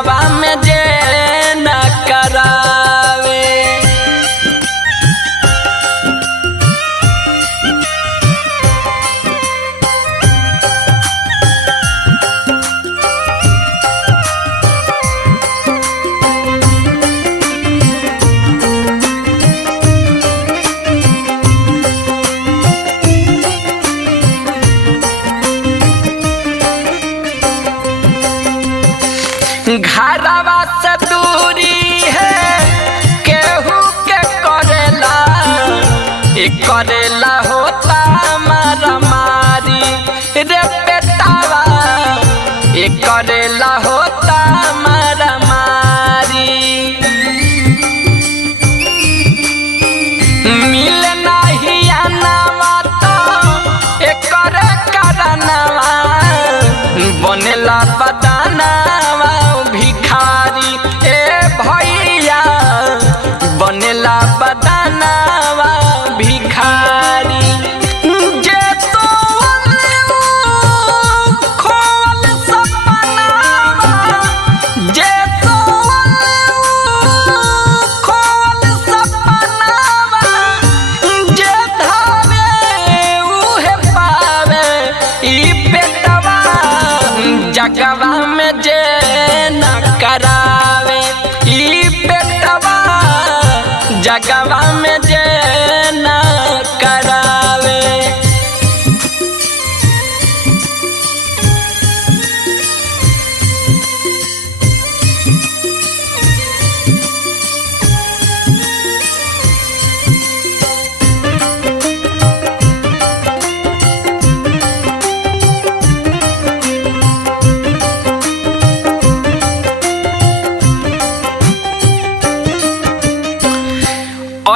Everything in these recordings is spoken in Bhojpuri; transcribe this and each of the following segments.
जगवा में जे न करावे। घरवा से दूरी है केहू के करेला, करेला होता मारा मारी रे बेटावा, करेला होता मारा मारी। मिल नहीं आनावा तो एकर करनवा, बनेला बदानावा भिखारी ए भैया, बनेला बदानावा भिखारी। जे खोल सपनावा, जे खोल सपनावा, जे धावे उहे पावे। ई पेटवा जगवा में जे न करावे, ई पेटवा जगवा में जे न करावे।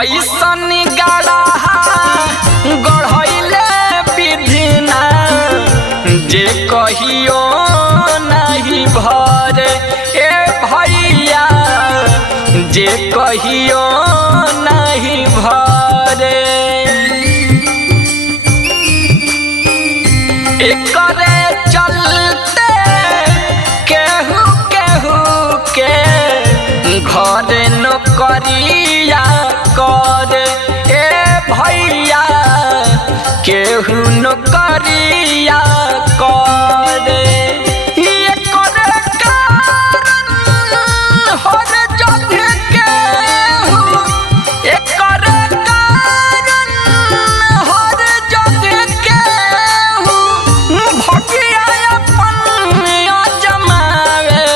ऐसन गढ़ा गढ़ैले विधिना, जे कहियो नहीं भरे ए भैया, जे कहियो नहीं भरे। एकरे चलते केहू केहू के घर नौकरिया करे ए भैया, केहू नौकरिया करे। एकर कारण हर जग केहू, एकर कारण हर जग केहू भगिया अपन जमावे।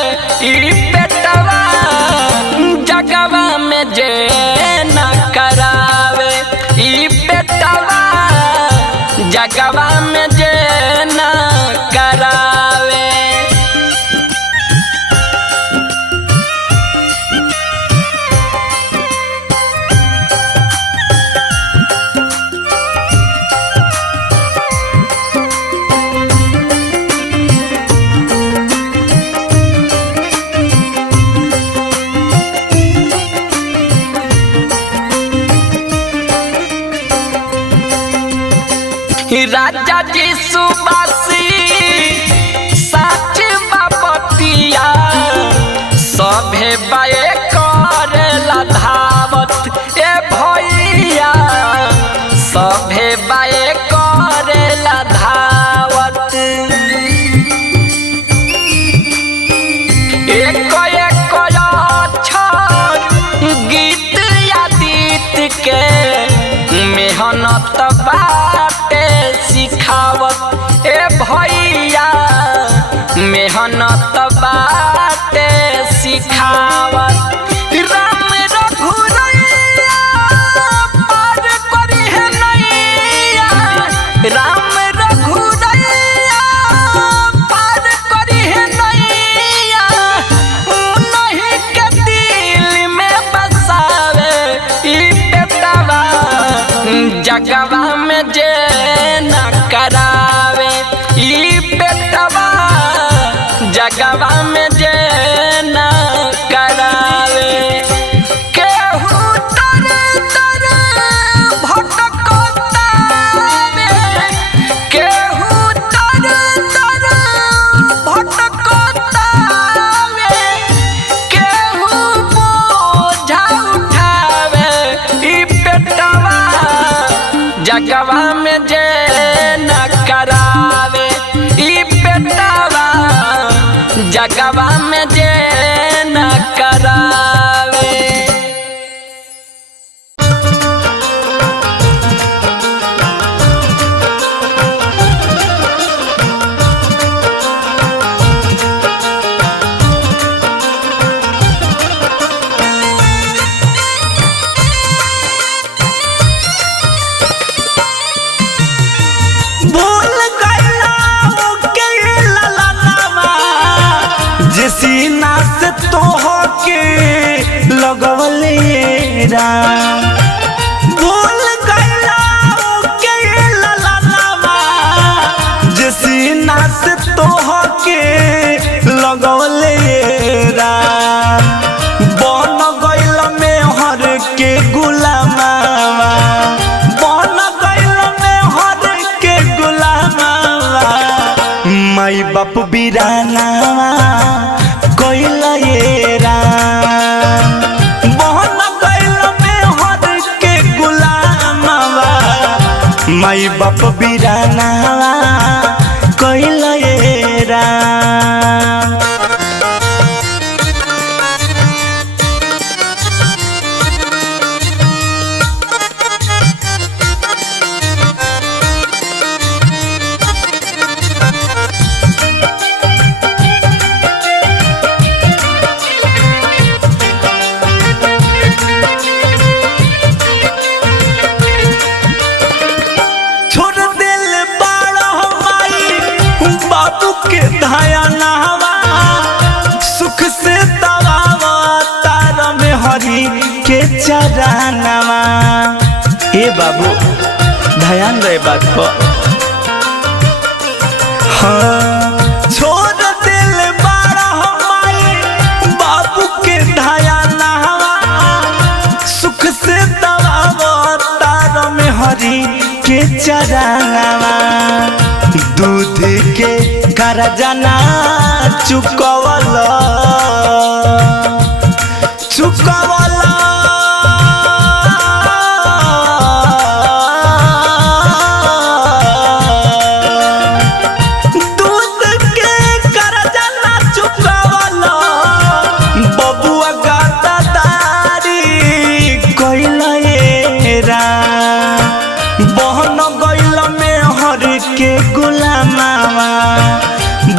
ई पेटवा जगवा में जे न करावे, ई पेटवा जगवा में जे न करावे। राजा जी सुबासी साच बाबतिया, सभे बाए करेला धावत ए भैया, सभे बाए करेला धावत। एक एक अक्षर गीत आदित के मेहनत बाटे सिखावत ए भैया, मेहनत बाटे सिखावत। राम रघुरैया पार करी है नैया, राम रघुरैया पार करी है नैया, उन्हीं के दिल में बसावे। ई पेटवा जगवा में जे न करावे, ई पेटवा जगवा में जे न करावे। केहू तर तर भटकतावे, केहू तर तर भटकतावे, जगवा में जे न करावे ई बेटावा जगवा में जे न करावे। सीना से तो होके लगवले राम भूल गईला के ललनवा जे सीना से तो होके लगवले राम बन गईल में हर के गुलामवा बन गईल में हर के गुलामवा माई बाप बिरानावा कोइला ये राम बहन गईल में हर के गुलामवा माई बाप बिरानावा कोइला ये राम। सुख से दबावा तार में हरी के चरानवा ए बाबू ध्यान रहे बात पर। हाँ छोड़ दिल बारा हमारे बाबू के ध्यानवा सुख से दबावा तार में हरी के चरानवा दूध के करजना चुकवला चुकवला दूध के करजना चुकवला बबुआ गादारी कइला ये राम बहन गइल में हर के गुलामवा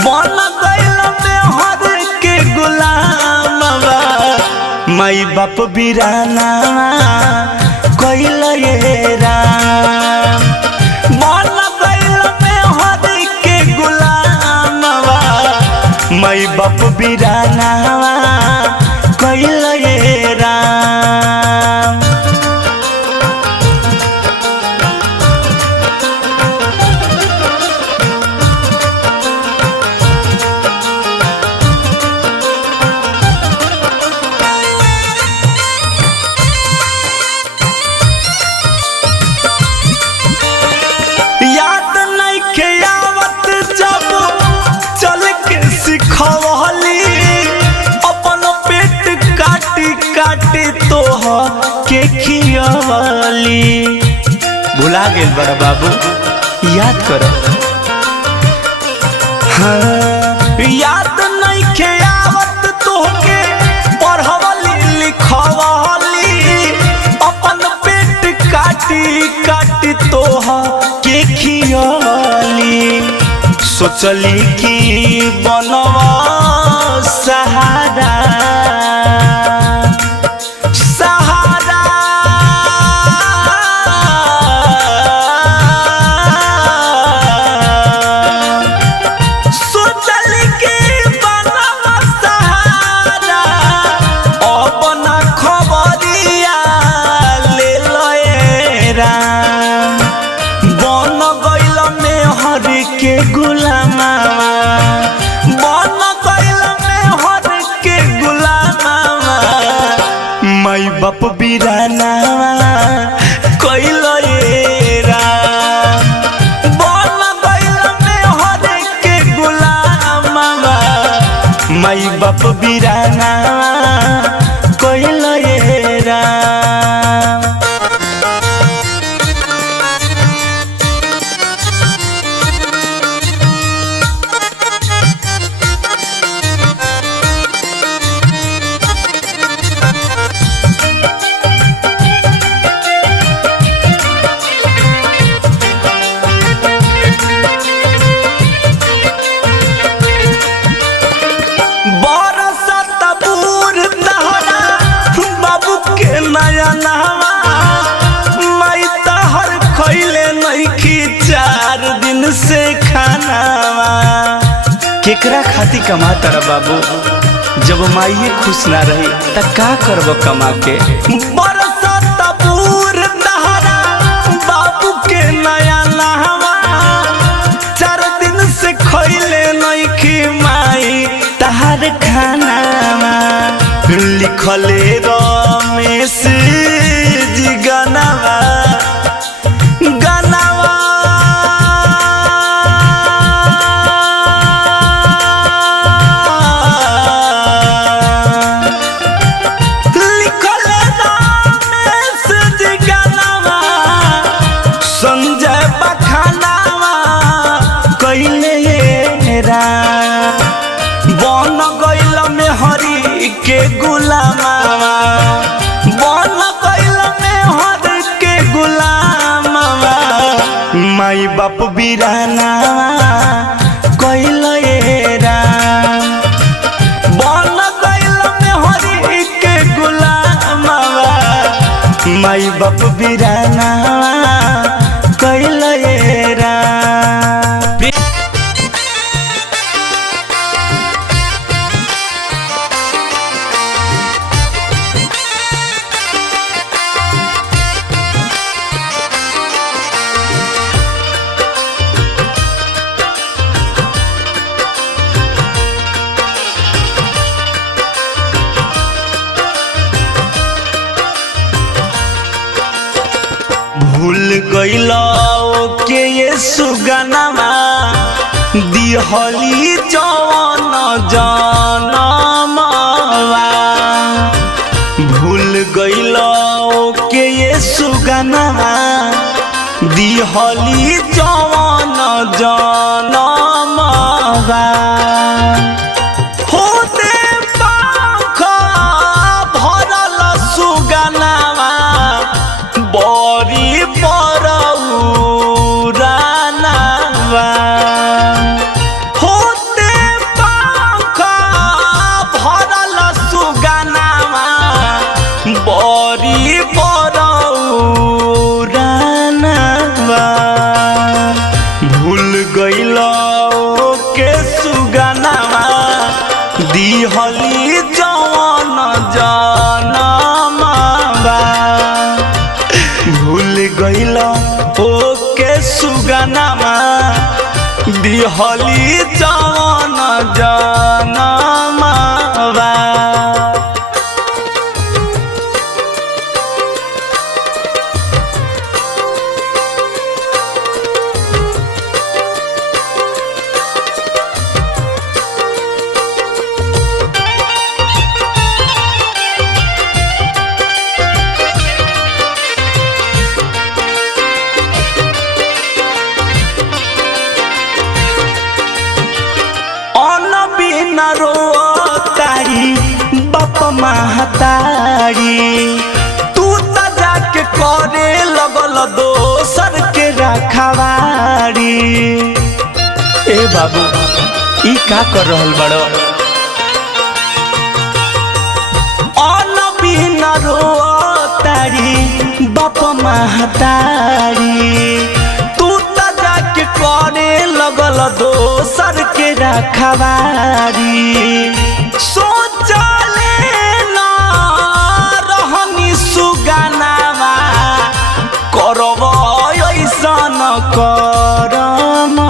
बन गईल में हर के गुलामवा माई बाप बिरानावा कइला ये राम बन गईल में हर के गुलामवा माई बाप बिरानावा कइला ये राम। अपन पेट काटी काटी तोह के खियावली भुला गेल बड़ा बाबू याद करो। हाँ याद नहीं के आवत तोहके पढ़वली लिखवली अपन पेट काटी काटी तोह के खियावली सोचली कि बनवा सहारा सहारा सोचली कि बनवा सहारा अब ना खबरिया ले लए राम बन गईल में हर के गुलामवा बन गईल में हर के गुलामवा माई बाप बिरानावा कइला ये राम बन गईल में हर के गुलामवा माई बाप बिरानावा कइला ये राम। केकरा खाती कमाता रा बाबू, जब माइये खुश ना रही त का करब कमा के। बरसात बूर दहरा बाबू के नया नहवा, 4 दिन से खइले नइखी माई तहार खानावा। लिखले रमेश जी गानावा गानावा, लिखले रमेश जी गानावा, संजय बखानावा कइले रा। बन गइल में हरि के गुलामावा, बन गइल में हरि के गुलामावा। माई बाप बिराना कइल रा, बन गइल में हरि के गुलामावा। माई बाप बिराना कइल रा। भूल गइला के ये सुगनामा, दिहली जवन जनमवा। भूल गइला के ये सुगनामा, दिहली जवन जनमवा। होते पाख भरल सुगनावा, बड़ी परौरानावा। होते पाख भरल सुगनावा, बड़ी परौरानावा। भूल गइल के सुगनावा, दिहली जवन जनमवा। भूल गइल के सुगनामा, दिहली जवन जनमवा। बाप महतारी, तू त जाके करे लगल दोसर के रखवारी। ए बाबू ई का कर रहल बड़ो? अन बिन रोतारी बाप महतारी, तू त जाके करे लगल दोसर के रखवारी। सोचले ना रहनी सुगनावा, करब ऐसन करमवा।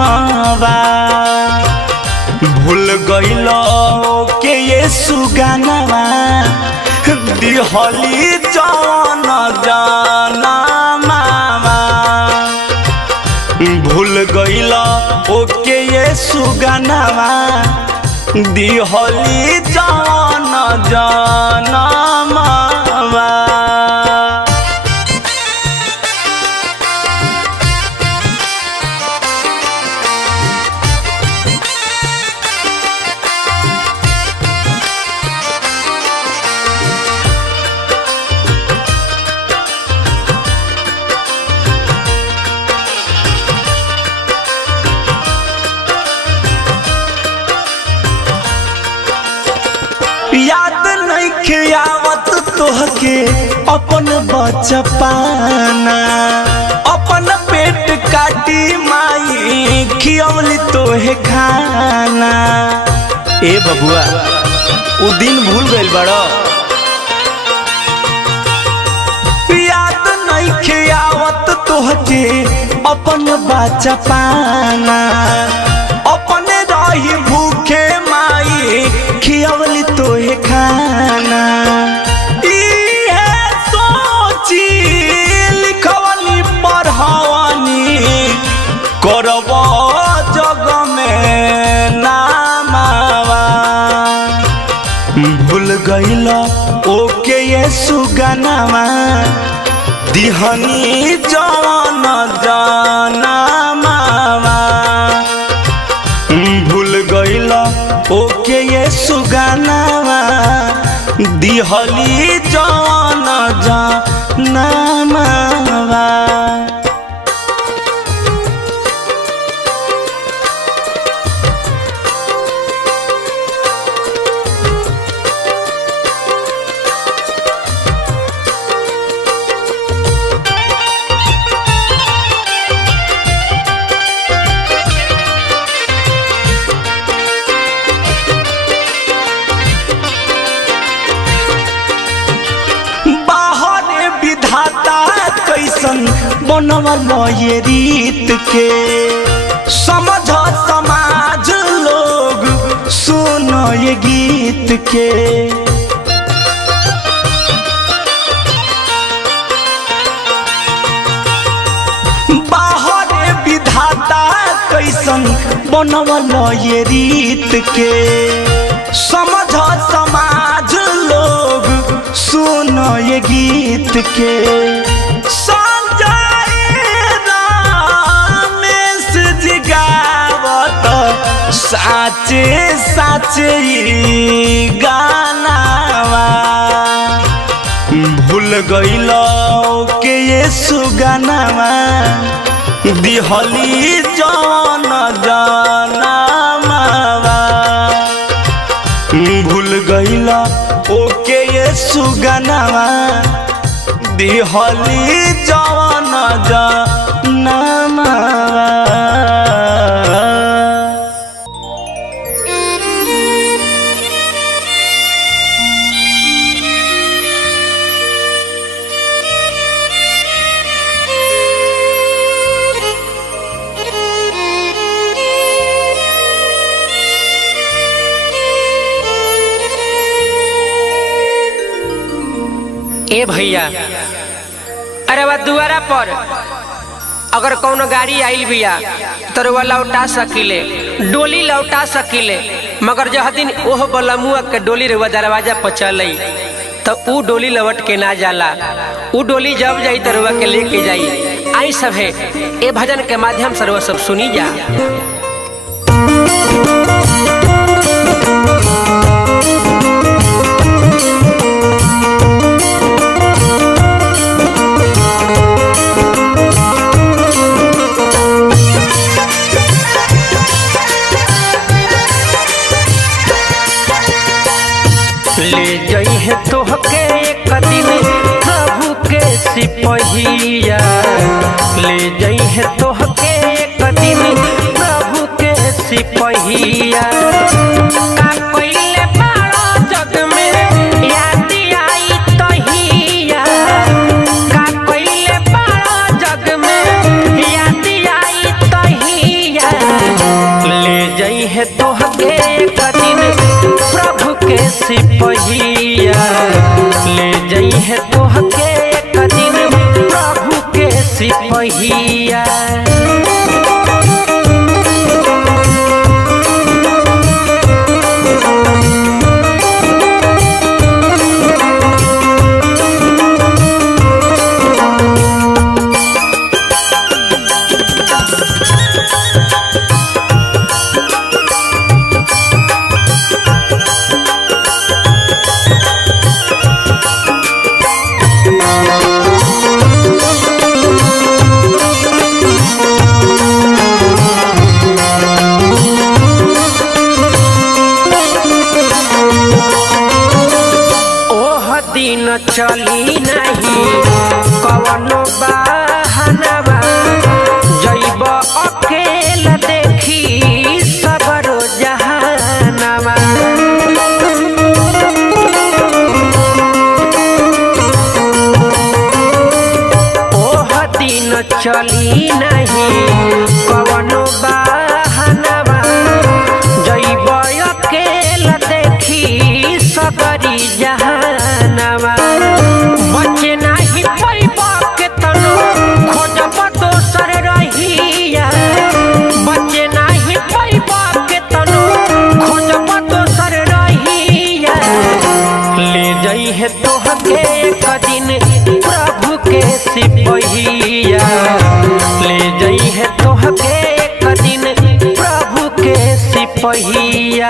भूल गइल के ये सुगनावा, दिहली जवन जनमवा। भूल गइल के ये सुगनावा, दिहली जवन जनमवा। याद नइखे आवत तोहके अपन बचपना, अपन पेट काटी माई खियवली तोहे खाना। ए बबुआ उ दिन भूल गइल बड़ो, याद नइखे आवत तोहके अपन बच्चा पाना। अपने रही भूखे माई खियवली तोहे खाना। इहे सोची लिखवनी पढ़वनी करब जग में नामावा। भूल गइल ओके ये सुगनावा दिहनी जवन जनमावा। भूल गइल ओके ये सुगनावा दिहली जवन जनमावा। कैसन बनवल ये रीत के समझ समाज लोग सुनो ये गीत के। बाहर विधाता कैसन बनवल ये रीत के समझ समाज लोग सुनो ये गीत के। साचे साचे गानावा भूल गइल के ये सुगनावा दिहली जवन जनमावा। भूल गइल ओके ये सुगनावा दिहली जवन जनमावा। ए भैया अरे वह दुआरा पर अगर कौनो गाड़ी आइल बिया तो रुआ लौटा सकिले, डोली लौटा सकिले, मगर जह दिन ओह बलमुआ के डोली रुआ दरवाजा पर चलई तो ऊ डोली लौट के ना जाला। ऊ डोली जब जाई तो रुआ के लेके जाई। आई सब है ए भजन के माध्यम से रुआ सब सुनी जा। ले जई है तोहके एक दिन प्रभु के सिपहिया। ले जई है तोहके एक दिन प्रभु के सिपहिया। का कइले बाड़ा जग में याद आई तहिया। का कइले बाड़ा जग में याद आई तहिया। ले जई है तोहके एक दिन प्रभु के सिपहिया। ले जई है तोहके एक दिन प्रभु के सिपहिया। दिन चली नहीं कवनो बहानवा। जइब अकेला देख चली नहीं कवनो बहानवा जइब अकेला देखी सगरी जहानवा बचे नहीं पैब केतनो खोजब दोसर रहिया बचे नहीं पैब केतनो खोजब दोसर रहिया ले जई है तोहके एक दिन प्रभु के सिपहिया ले जई है तोहके एक दिन प्रभु के सिपहिया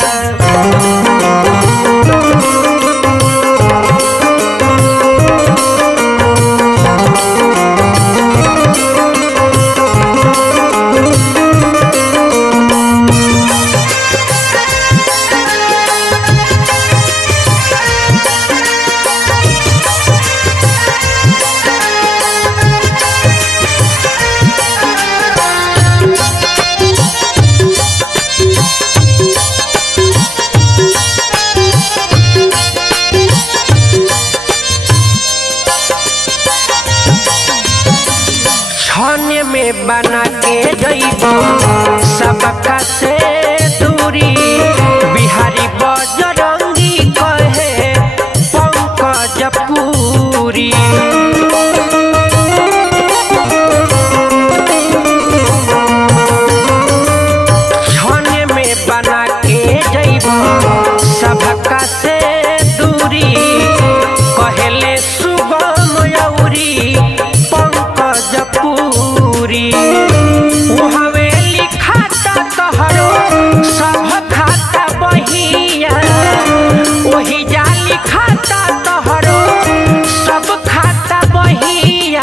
में बना के जइब सबका से दूरी बिहारी बजरंगी कहे पंकज पूरी छाने में बना के जइब सबका से दूरी कहले सुगम यौरी पंकज पूरी हवे लिखाता तोहरो सब खाता बहिया वही जा लिखाता तोहरो सब खाता बहिया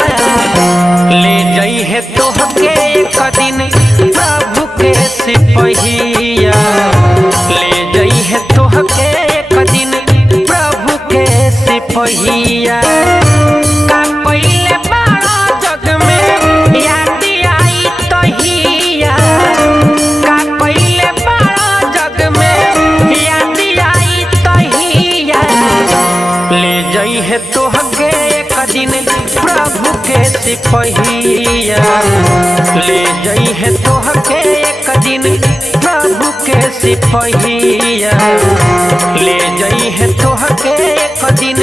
ले जई है तोहके एक दिन प्रभु के सिपहिया ले जई है तोहके एक दिन प्रभु के सिपहिया का पहिले बाड़ा जग में याद आई तहिया का पहिले बाड़ा जग में याद आई तहिया ले जई है तोहके एक दिन प्रभु के सिपहिया ले जई है तोहके एक दिन प्रभु के सिपहिया ले जई है तोहके एक दिन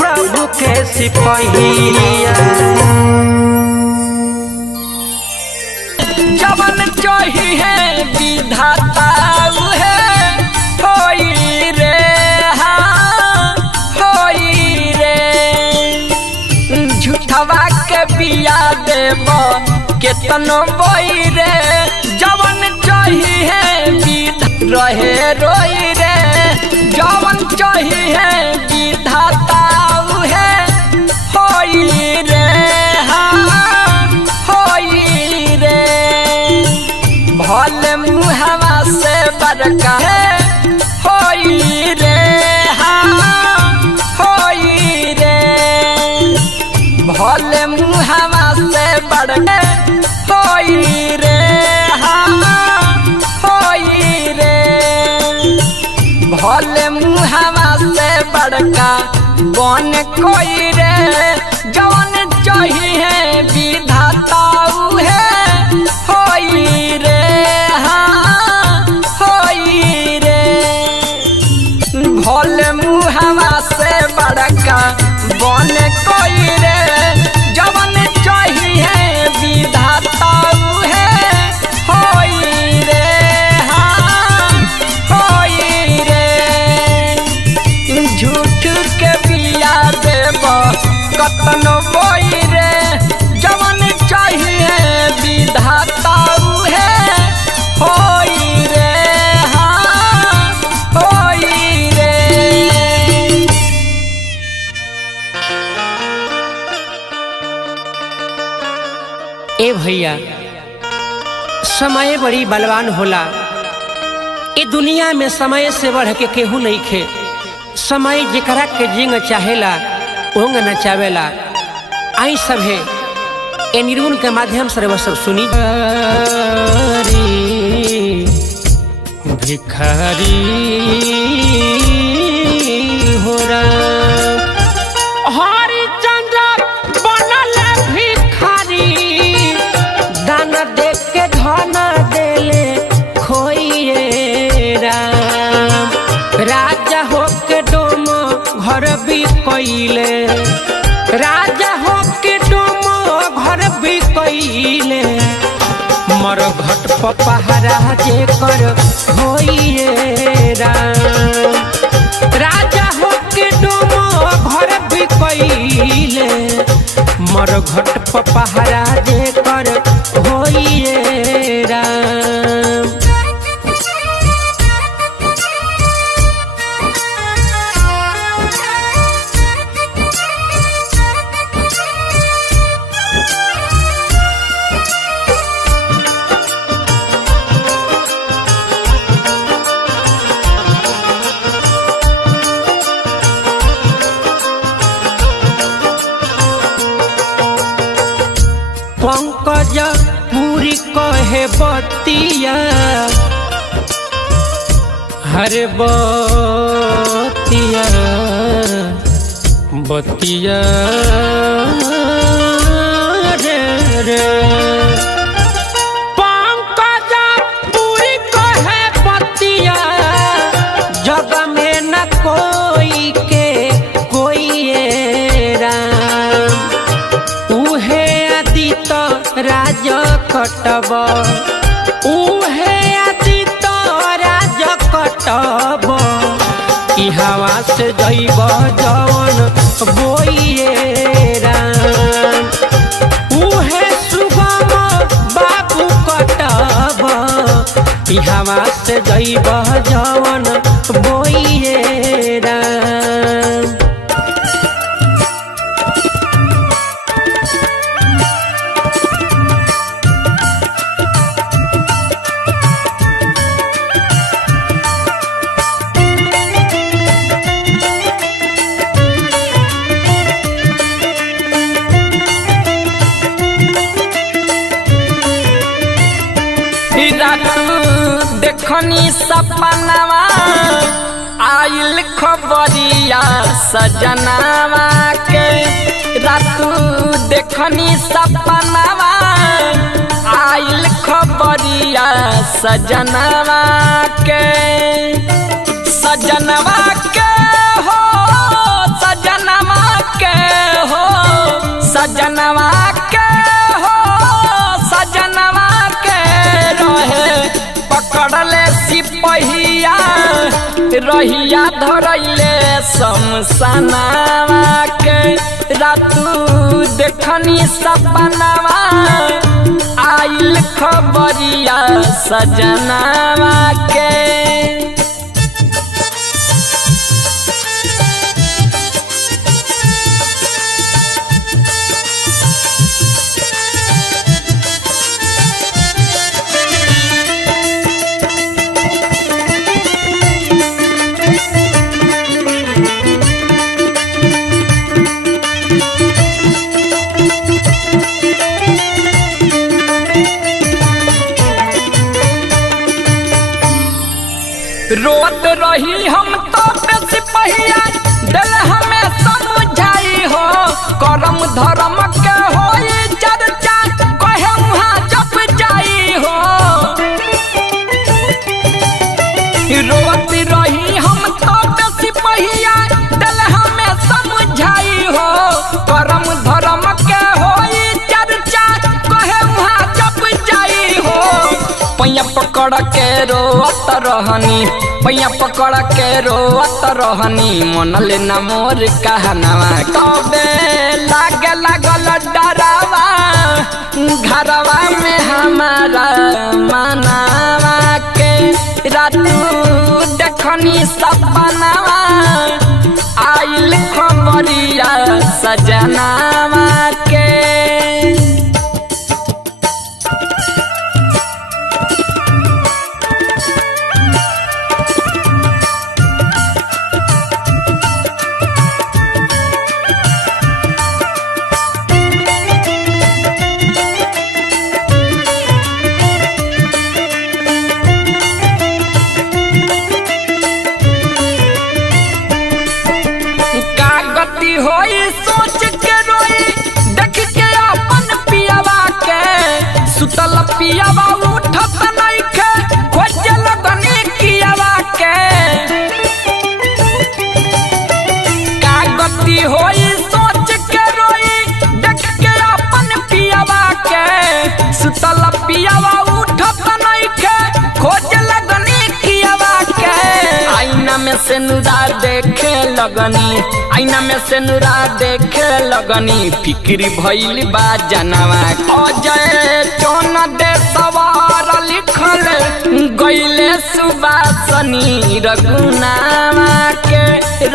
प्रभु के सिपहिया जवन चाही है विधाता है होई रे हाँ होई रे झूठवा के बिया देब केतनो बोई रे जवन चाही है विधा रहे रोई रे जवन चाही है विधाता है होई रे हाँ होई रे भले मुहवा से बड़का है होई रे हाँ होई रे भले मुहवा से बड़का होई रे हाँ होई रे भले मुहवा से बड़का बन कोई रे जवन चाहिए विधाता है होई रे हाँ होई रे भले मुहवा से बड़का बन कोई रे जवन चाहिए विधाता है होई रे हाँ होई रे झूठ के बिया देब कतनो बोई रे जवन चाहिए विधाता है होई रे हाँ होई रे ए भैया समय बड़ी बलवान होला ए दुनिया में समय से बढ़ के केहू नहीं खे समय जेकरा के जिंग चाहेला ओंग नचावेला आई सब है ए निर्गुण के माध्यम से सब सुनी भिखारी हो हरिचंद्र बनल भिखारी घर भी कइले, राजा हो के डोम घर भी कइले, मर घट पपहरा जे कर होइए राम। राजा हो के डोम घर भी कइले, मर घट पपहरा जे कर होइए राम। पंकज पूरी कहे बतिया, हरे बतिया बतिया रे रे। पंकज पूरी कहे बतिया, जग में न कोई के कोई राम। उहे राज कटब, उहे आदित राज कटब, ई हवा से जइब जवन बोइए राम। उहे सुगम बाबू कटब, ई हवा से जइब जवन बोइए राम। देखनी सपनावा आइल खबरिया सजनावा के, रातू देखनी सपनावा आइल खबरिया सजनावा के। सजनवा के हो, सजनवा के हो, सजनवा के हो, सजनवा के रहे पकड़ले सिपहिया, रहिया धरैले शमशानवा के। रातू देखनी सपनावा आइल खबरिया सजनावा के। रोत रही हम तो सिपहिया, दिल हमें समझाई हो, करम धर्म के होई चर्चा, कहे वहाँ जप जाई हो। रोत रही हम तो सिपहिया, दिल हमें समझाई हो, करम धर्म के होई चर्चा, कहे वहाँ जप जाई हो। पैया पकड़ के रोत रहनी, पैया पकड़ के रोत रहनी, मन लेना मोर कहनावा। कबे लागे लागल डरावा, घरवा में हमारा मनावा के। रातू देखनी सपनावा आइल खबरिया सजनावा के। होई सोच के रोई, देख के अपन पियावा के, सुतल पियावा उठत नइखे, खोजे लगनी कियावा के। में से नुरा देखे लगनी, आईना में से नुरा देखे लगनी, फिक्री भइल बा जनवा। अजय चौन दे सवार लिखल गईले सुबासनी रघुनावा के,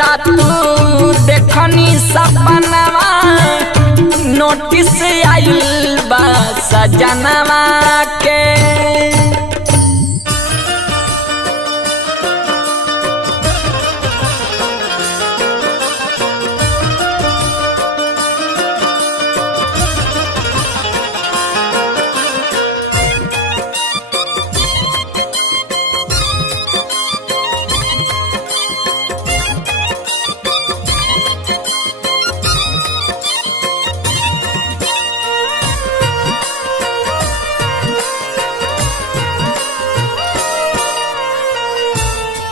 रातू देखनी सपनवा, नोटिस आइल बा सजनवा के।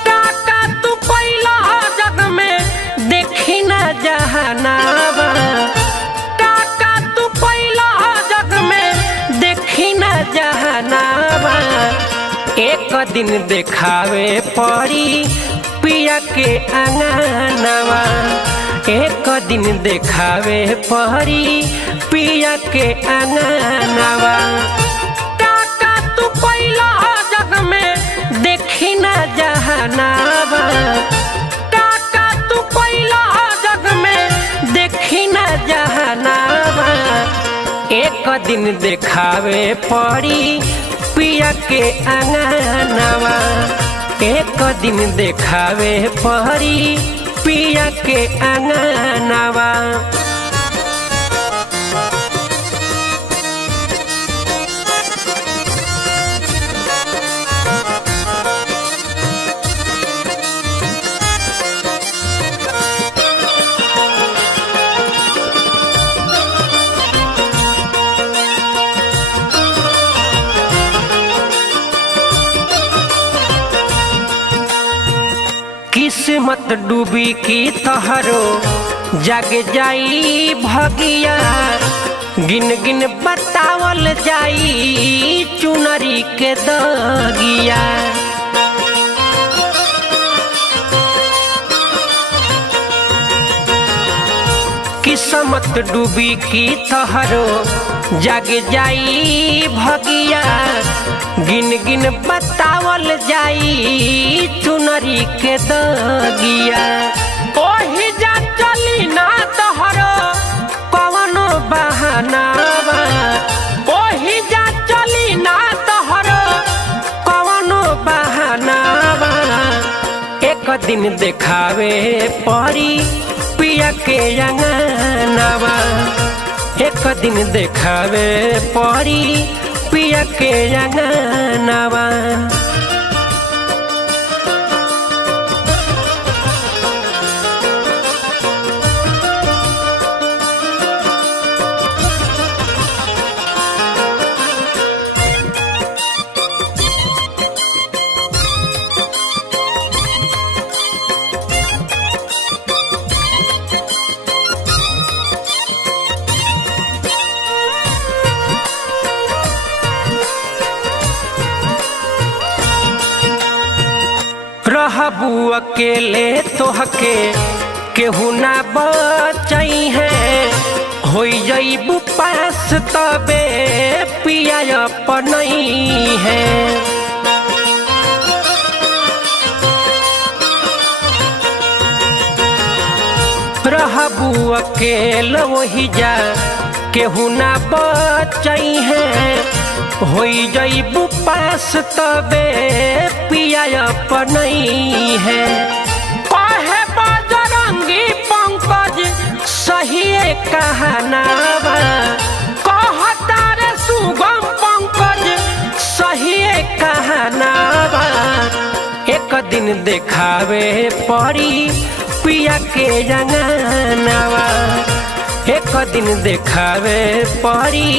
काका तू पहिला जग में देखी न जहनावा, एक दिन देखावे पड़ी पिया के अंगनवा, एक दिन देखावे पड़ी पिया के अंगनवा। काका तू पहिला जग में देखी न जहनावा, काका तू पहिला देखी न जहनावा, एक दिन देखावे पड़ी पिया के अंगनवा, एक दिन देखावे पड़ी पिया के अंगनवा। किस्मत डूबी की तहरो जग जाई भगिया, गिन गिन बतावल जाई चुनरी के दगिया। किस्मत डूबी की तहरो जग जाई भगिया, गिन गिन बतावल जाई चुनरी के दगिया। ओही जा चली ना तहरो कवनो बहानावा, ओही जा चली ना तहरो कवनो बहानावा, एक दिन देखावे पड़ी पिया के अंगनवा, एक दिन देखावे पड़ी पिया के अंगनवा। रहबू अकेले तोहके केहू ना बचई है, होई जईबू पास तबे पिया अपनई है। रहबू अकेल वही जा केहू ना बचई है, होई जईबू पास तबे पिया अपनई है। कहे बजरंगी पंकज सही कहनावा, कहता रे सुगम पंकज सही कहनावा, एक दिन देखावे पड़ी पिया के अंगनवा, एक दिन देखावे पड़ी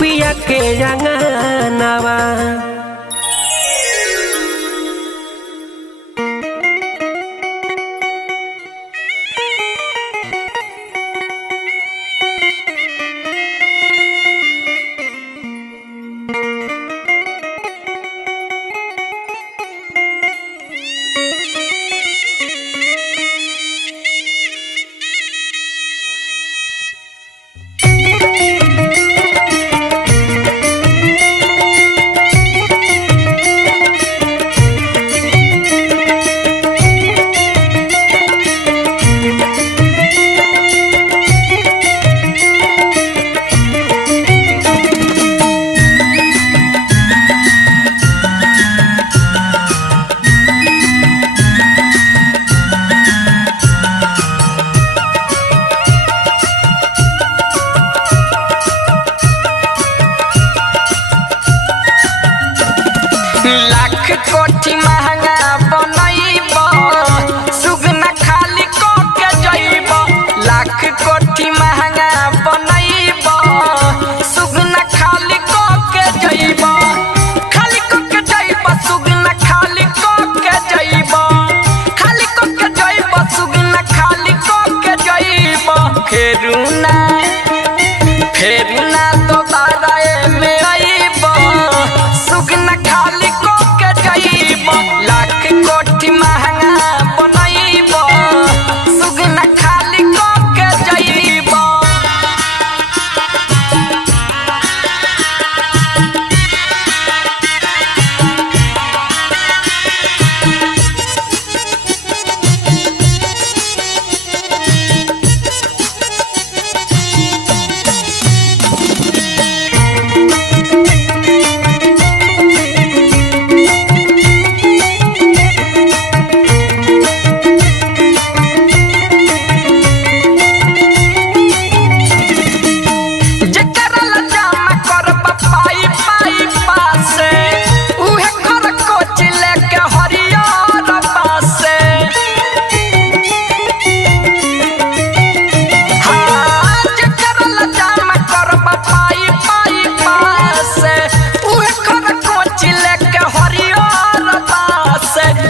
पिया के अंगनवा।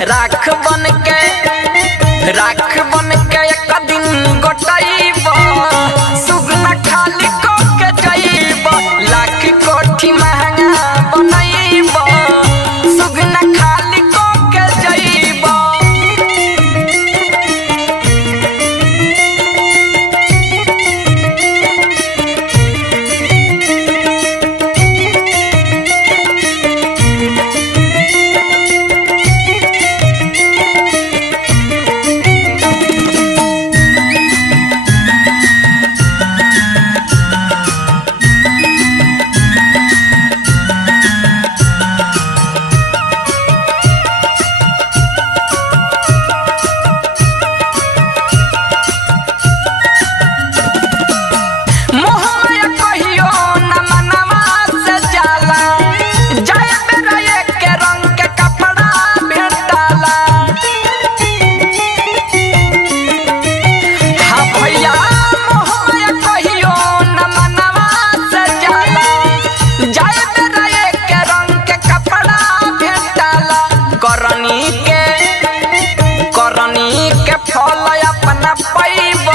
राख बन के एक दिन गोटाइब सुगना खाली को के जाइब लाख कोठी महंगा बनैब सुगना खाली को के जाइब। करनी के फल अपना पैब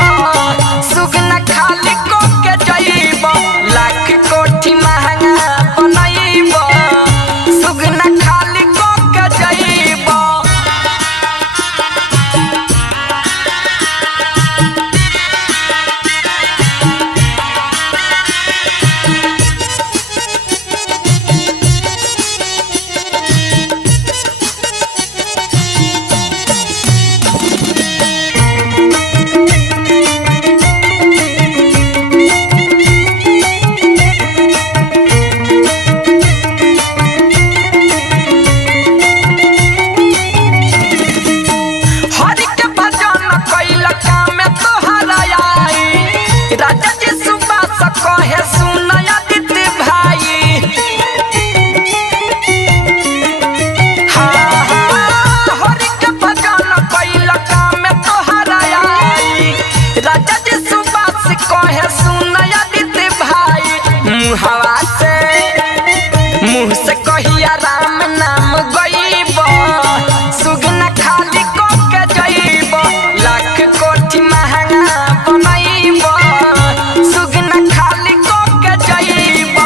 सुगना खाली को के जाइब लाख कोठी महंगा बनैब सुगना खाली को के जाइब। मुँह से कहिया राम नाम गईब सुगना खाली को के जाइब लाख कोठी महंगा बनैब सुगना खाली को के जाइब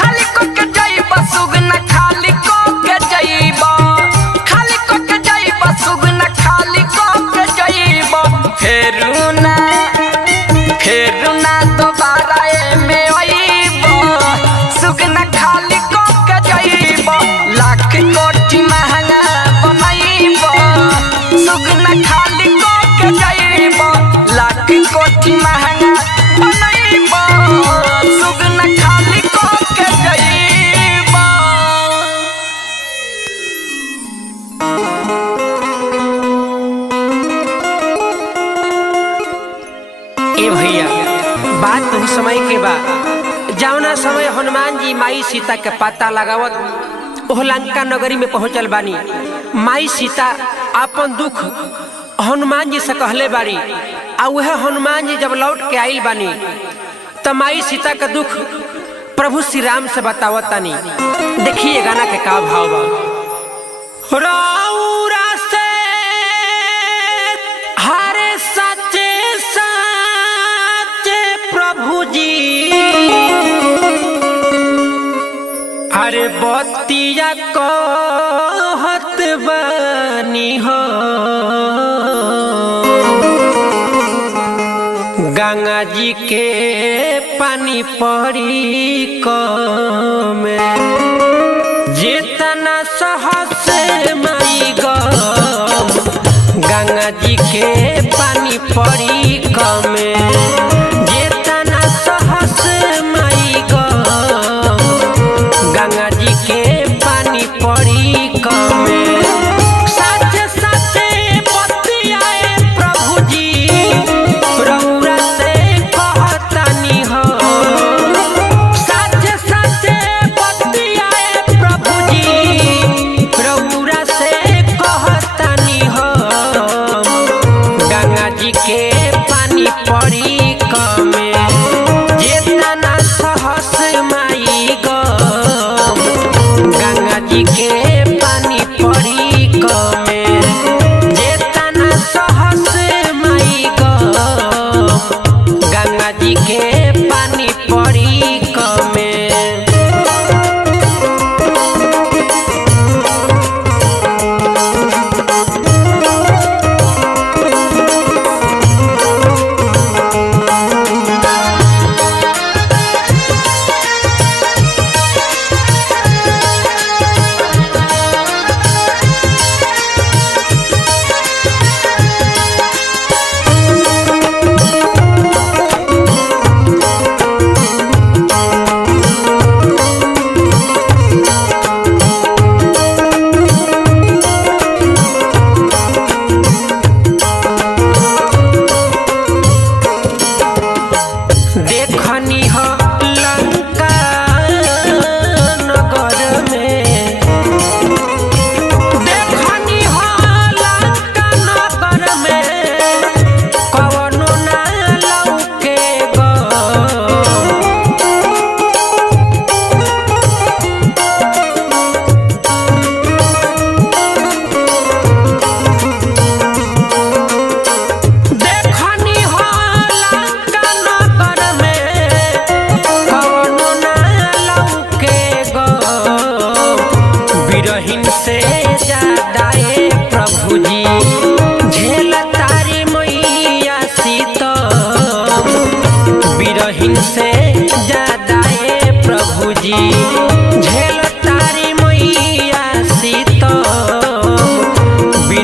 खाली को के जाइब सुगना खाली को के जाइब खाली को के जाइब सुगना खाली को के जाइब फेरू ना दोबारा में आइब सुगना खाली को के जाइब लाख कोठी महंगा बनैब सुगना खाली को के जाइब लाख कोठी महंगा बनैब सुगना खाली को के जाइब। ए भैया बात तो समय के बाद जौना समय हनुमान जी माई सीता के पता लगावत ओह लंका नगरी में पहुंचल बानी। माई सीता अपन दुख हनुमान जी से कहले बारी आ वह हनुमान जी जब लौट के आइल बानी तो माई सीता का दुख प्रभु श्री राम से बतावत तानी। देखिए गाना के का भाव बा। रौरा से हरे सच्चे सच्चे प्रभु जी अरे बतिया कहत बानी हो गंगा जी के पानी पड़ी कमे जितना सहस माई गम गंगा जी के पानी पड़ी कमे जितना सहस माई गम गंगा जी के पानी पड़ी कमे साचे साचे बतियाए प्रभु जी रौरा से कहतानी हो साचे साचे बतियाए प्रभु जी रौरा से कहतानी हो गंगा जी के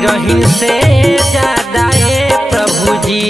बिरहिन से ज्यादा ए प्रभु जी।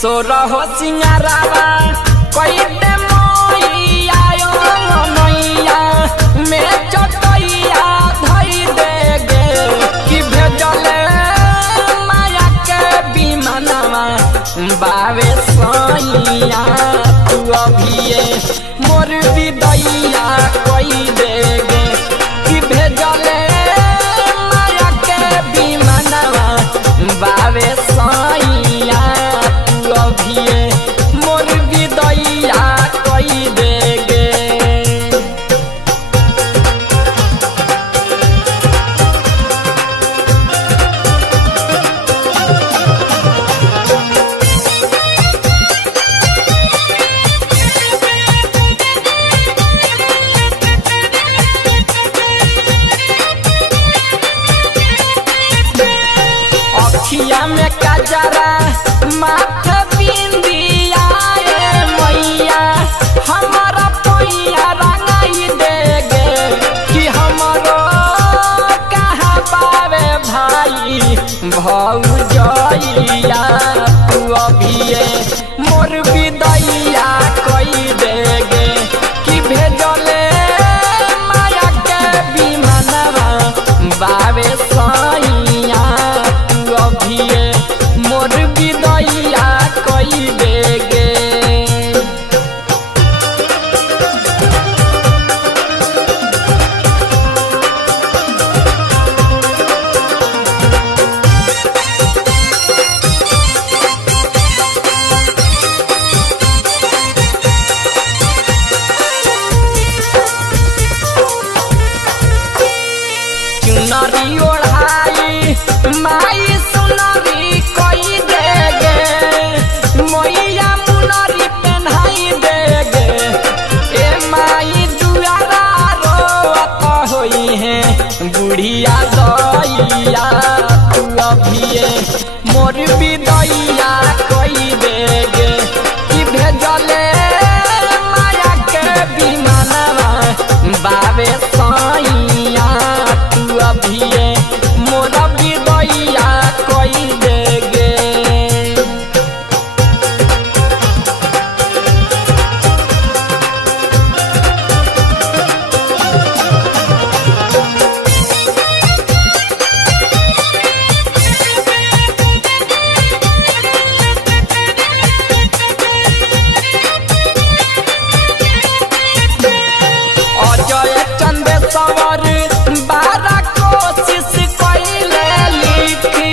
सोरहो सिंगारावा कइते मोइया यो नैया में चटैया धई देगे कि भेजले माया के विमानवा बावे सैया तू अभिये मोर विदैया कोई चुनरी ओढ़ाई माई सुनरी कोई देगे मैया मुनरी पहनाई देगे ए माई दुआरा रोत होई है बुढ़िया दैया तू अभिये मोर विदैया कोई देगे कि भेजले माया के विमानवा बाबे सैया तू अभिये मोर विदैया कोई देगे अजय चंदे सवर बारा कोशिश कैले लिखी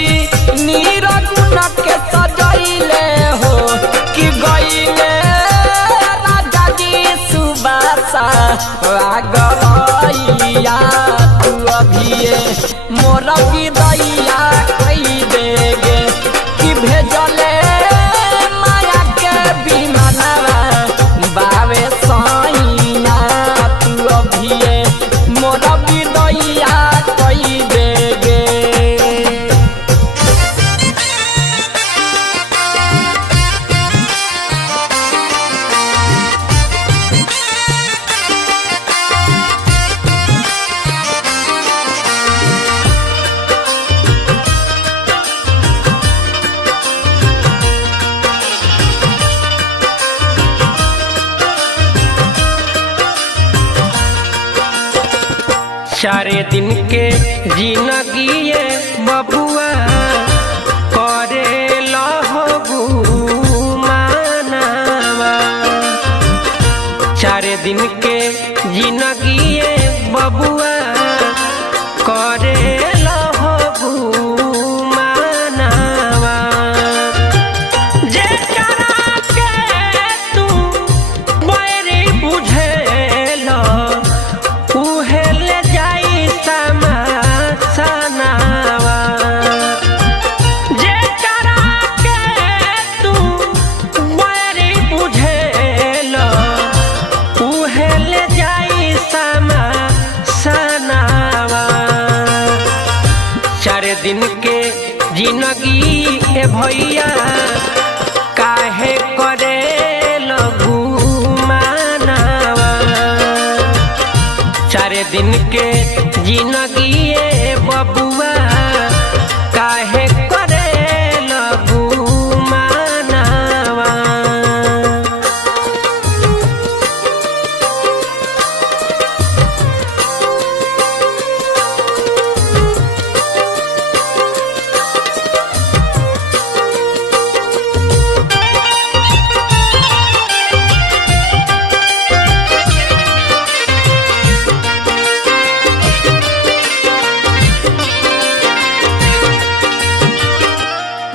नीरगुण के सजैले हो कि गईले राजा जी सुबासा गैया तू अभिये मोर विदैया कई देगे कि भेजले माया के विमानवा बावे सैया तू अभिये मोर विदैया कई देगे चारे दिन के जिंदगी ये बबुआ करे लहबू मानवा चारे दिन के जिंदगी ये बबुआ करे लहबू मानवा जे करा के तू बैरी बुझेला उहे ले जाई समासनावा जे करा के तू बैरी बुझेला उहे ले जाई समासनावा चार दिन के जिंदगी ए भैया काहे करे लगू मानवा चारे दिन के जिंदगी ए बबुआ काहे करे लगू मानवा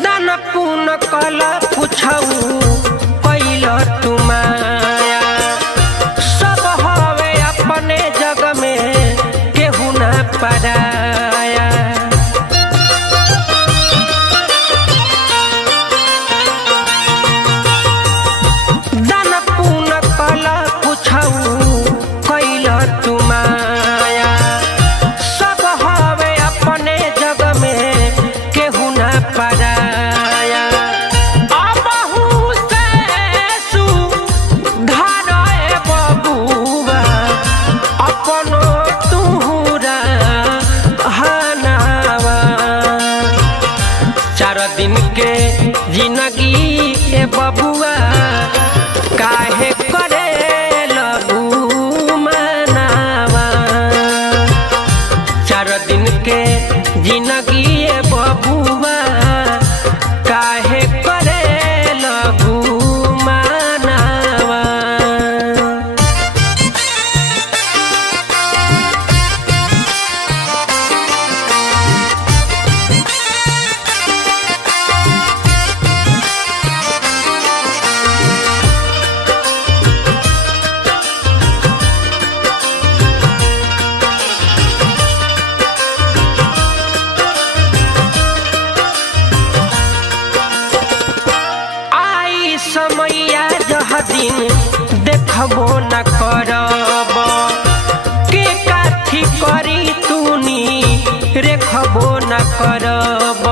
दान पुन कल पुछऊ कैल तुमाया सब हवे अपने जग में केहू ना पराया दान पुन कल पुछऊ कैल तुमाया सब हवे अपने जग में केहू ना पराया अबहू से सुधार बबुआ अपनो तुहरा हनावा चार दिन के जिंदगी ए बबुआ काहे करे लगू मनावा चार दिन के जिंदगी ए बबुआ काहे करे लगू मनावा रेखबो न करब के काठी करी तूनी रेखबो न करब।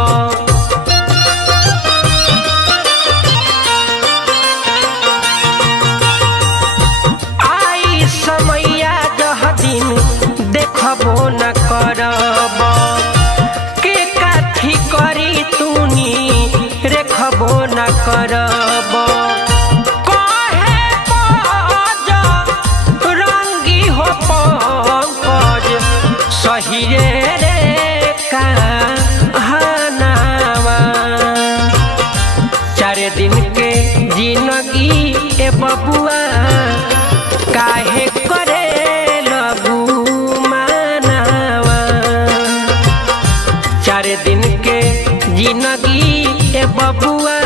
आई समैया जह दिन देखबो न करब के काठी करी तूनी रेखबो न करब। कहे पज रंगी हो पंकज सही रे कहानावा। 4 दिन के जिंदगी ए बबुआ काहे करे लगू मानावा। 4 दिन के जिंदगी ए बबुआ